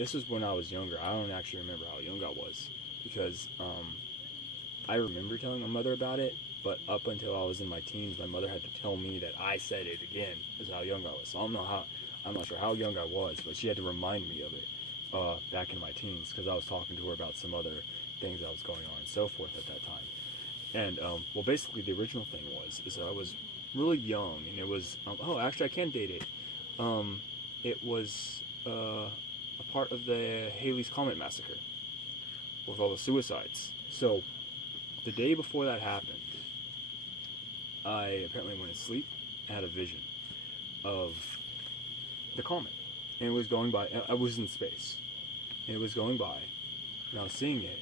this was when I was younger. I don't actually remember how young I was because I remember telling my mother about it, but up until I was in my teens, my mother had to tell me that I said it again, is how young I was. So I'm not sure how young I was, but she had to remind me of it back in my teens because I was talking to her about some other things that was going on and so forth at that time. And well, basically the original thing is I was really young, and it was actually I can date it. It was a part of the Halley's Comet massacre with all the suicides. So the day before that happened, I apparently went to sleep and had a vision of the comet, and it was going by. I was in space, and it was going by, and I was seeing it,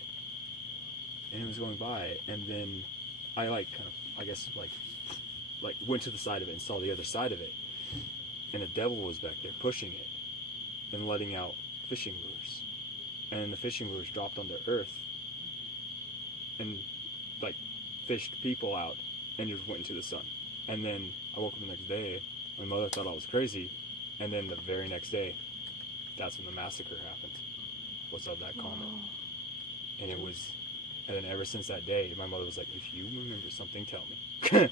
and it was going by, and then I went to the side of it and saw the other side of it, and the devil was back there pushing it and letting out fishing lures, and the fishing lures dropped onto Earth and like fished people out and just went into the sun. And then I woke up the next day. My mother thought I was crazy, and then the very next day, that's when the massacre happened. Was of that comet, and it was. And then ever since that day, my mother was like, "If you remember something, tell me."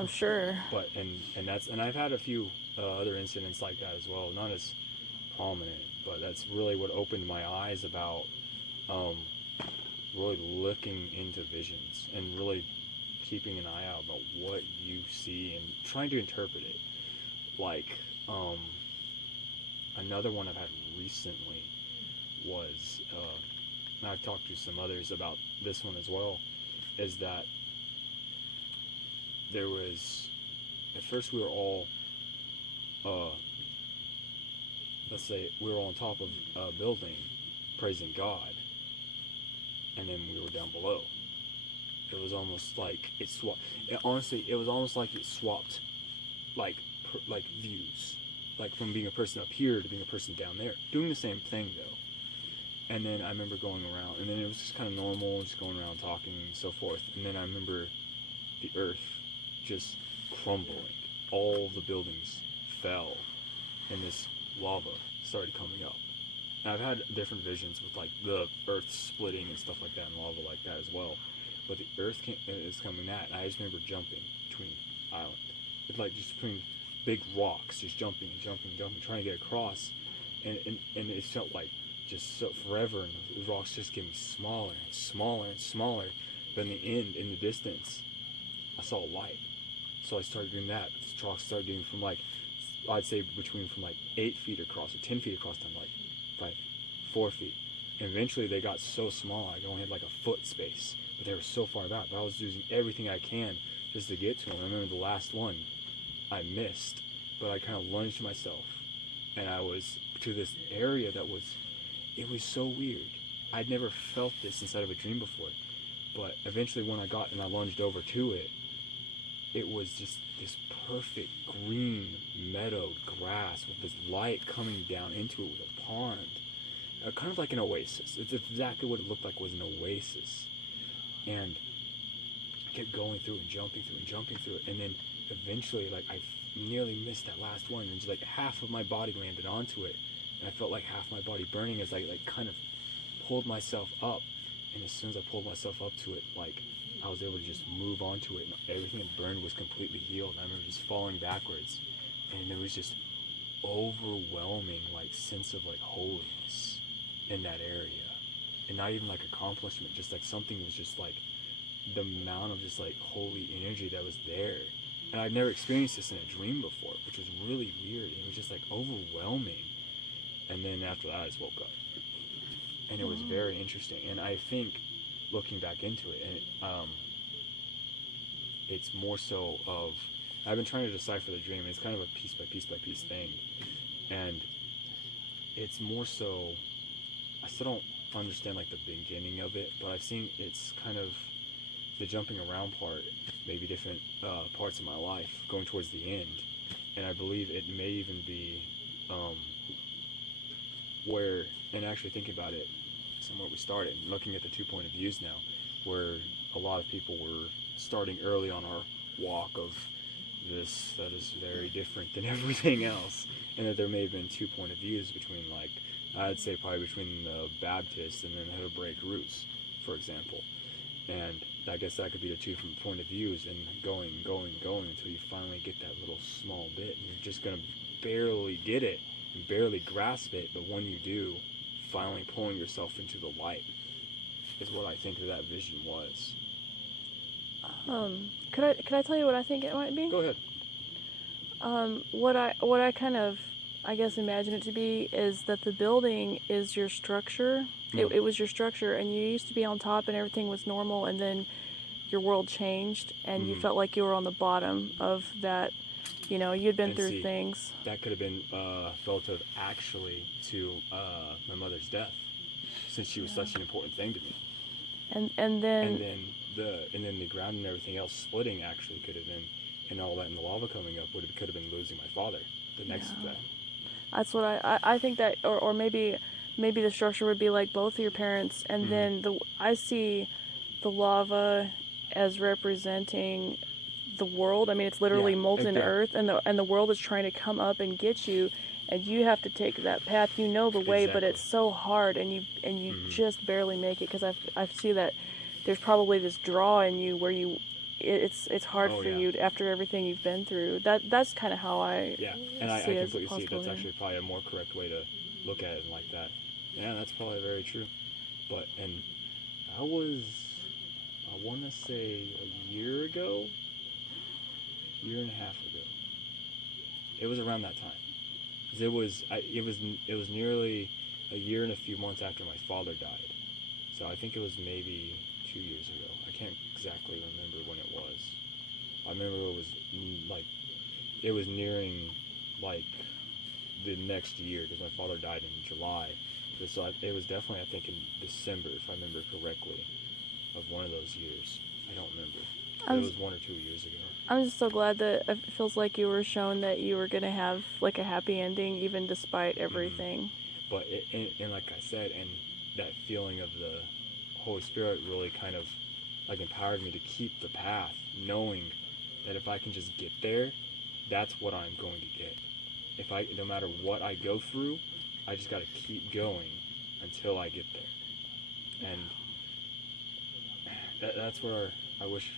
I'm sure. But and I've had a few other incidents like that as well, not as prominent, but that's really what opened my eyes about really looking into visions and really keeping an eye out about what you see and trying to interpret it. Like another one I've had recently was, and I've talked to some others about this one as well, is that there was, at first we were all, let's say we were on top of a building praising God, and then we were down below. It was almost like it swapped. Honestly, it was almost like it swapped, like views, like from being a person up here to being a person down there, doing the same thing though. And then I remember going around, and then it was just kind of normal, just going around talking and so forth. And then I remember the earth just crumbling. All the buildings fell, and this lava started coming up. And I've had different visions with like the earth splitting and stuff like that, and lava like that as well. But the earth is coming at, and I just remember jumping between islands. It's like just between big rocks, just jumping and jumping and jumping, trying to get across. And it felt like just so forever, and the rocks just getting smaller and smaller and smaller. But in the end, in the distance, I saw a light. So I started doing that. The rocks started getting from like, I'd say between from like 8 feet across or 10 feet across to like 4 feet. And eventually they got so small, I only had like a foot space. But they were so far back. But I was using everything I can just to get to them. I remember the last one I missed, but I kind of lunged myself, and I was to this area that was, it was so weird. I'd never felt this inside of a dream before. But eventually when I got and I lunged over to it, it was just this perfect green meadow grass with this light coming down into it with a pond. Kind of like an oasis. It's exactly what it looked like was an oasis. And I kept going through and jumping through and jumping through it. And then eventually, like, I nearly missed that last one. And just like half of my body landed onto it. And I felt like half my body burning as I like kind of pulled myself up. And as soon as I pulled myself up to it, like, I was able to just move onto it, and everything that burned was completely healed. And I remember just falling backwards, and there was just overwhelming like sense of like holiness in that area, and not even like accomplishment, just like something was just like the amount of just like holy energy that was there. And I'd never experienced this in a dream before, which was really weird. It was just like overwhelming. And then after that, I just woke up, and it was very interesting. And I think, looking back into it, and it's more so of, I've been trying to decipher the dream, and it's kind of a piece by piece by piece thing, and it's more so, I still don't understand like the beginning of it, but I've seen it's kind of the jumping around part, maybe different parts of my life going towards the end, and I believe it may even be where, and actually thinking about it, somewhere we started, looking at the 2 point of views now, where a lot of people were starting early on our walk of this that is very different than everything else, and that there may have been 2 point of views between like I'd say probably between the Baptist and then Hebraic roots, for example. And I guess that could be the two different point of views, and going until you finally get that little small bit. And you're just going to barely get it, and barely grasp it, but when you do, finally pulling yourself into the light is what I think that vision was. Could I tell you what I think it might be? Go ahead. What I kind of, I guess, imagine it to be is that the building is your structure. It was your structure, and you used to be on top and everything was normal, and then your world changed and you felt like you were on the bottom of that. You know, you'd been through things. That could have been relative actually to my mother's death, since she was such an important thing to me. And then the ground and everything else splitting actually could have been, and all that, and the lava coming up could have been losing my father the next day. That's what I think that, or maybe the structure would be like both of your parents, and then I see the lava as representing the world. I mean, it's literally molten earth, and the world is trying to come up and get you, and you have to take that path. You know the way, but it's so hard, and you just barely make it, because I see that there's probably this draw in you where it's hard for you after everything you've been through. That's kind of how I and I completely see it. That's actually probably a more correct way to look at it like that. Yeah, that's probably very true. And I want to say a year and a half ago. It was around that time. 'Cause it was nearly a year and a few months after my father died. So I think it was maybe 2 years ago. I can't exactly remember when it was. I remember it was nearing like the next year, because my father died in July. So it was definitely, I think, in December, if I remember correctly, of one of those years. I don't remember. It was 1 or 2 years ago. I'm just so glad that it feels like you were shown that you were going to have like a happy ending, even despite everything. But and like I said, and that feeling of the Holy Spirit really kind of like empowered me to keep the path, knowing that if I can just get there, that's what I'm going to get. No matter what I go through, I just got to keep going until I get there. And that's where I wish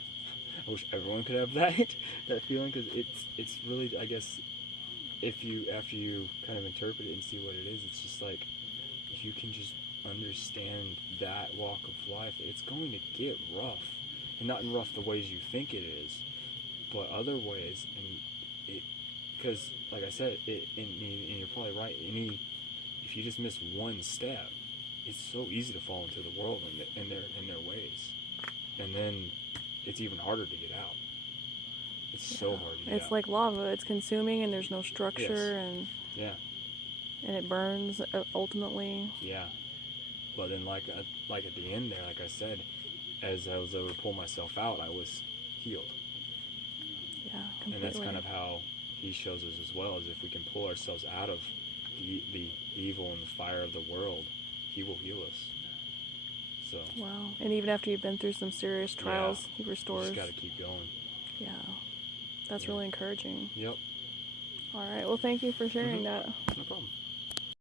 everyone could have that feeling, because it's really, I guess, after you kind of interpret it and see what it is, it's just like, if you can just understand that walk of life, it's going to get rough, and not in rough the ways you think it is, but other ways. And because like I said, and you're probably right, if you just miss one step, it's so easy to fall into the world in their ways, and then it's even harder to get out. It's so hard to get out. It's like lava. It's consuming, and there's no structure, and it burns ultimately. Yeah, but then like at the end there, like I said, as I was able to pull myself out, I was healed. Yeah, completely. And that's kind of how he shows us as well, is if we can pull ourselves out of the evil and the fire of the world, he will heal us. So. Wow. And even after you've been through some serious trials, he restores. You just got to keep going. Yeah. That's really encouraging. Yep. All right. Well, thank you for sharing that. No problem.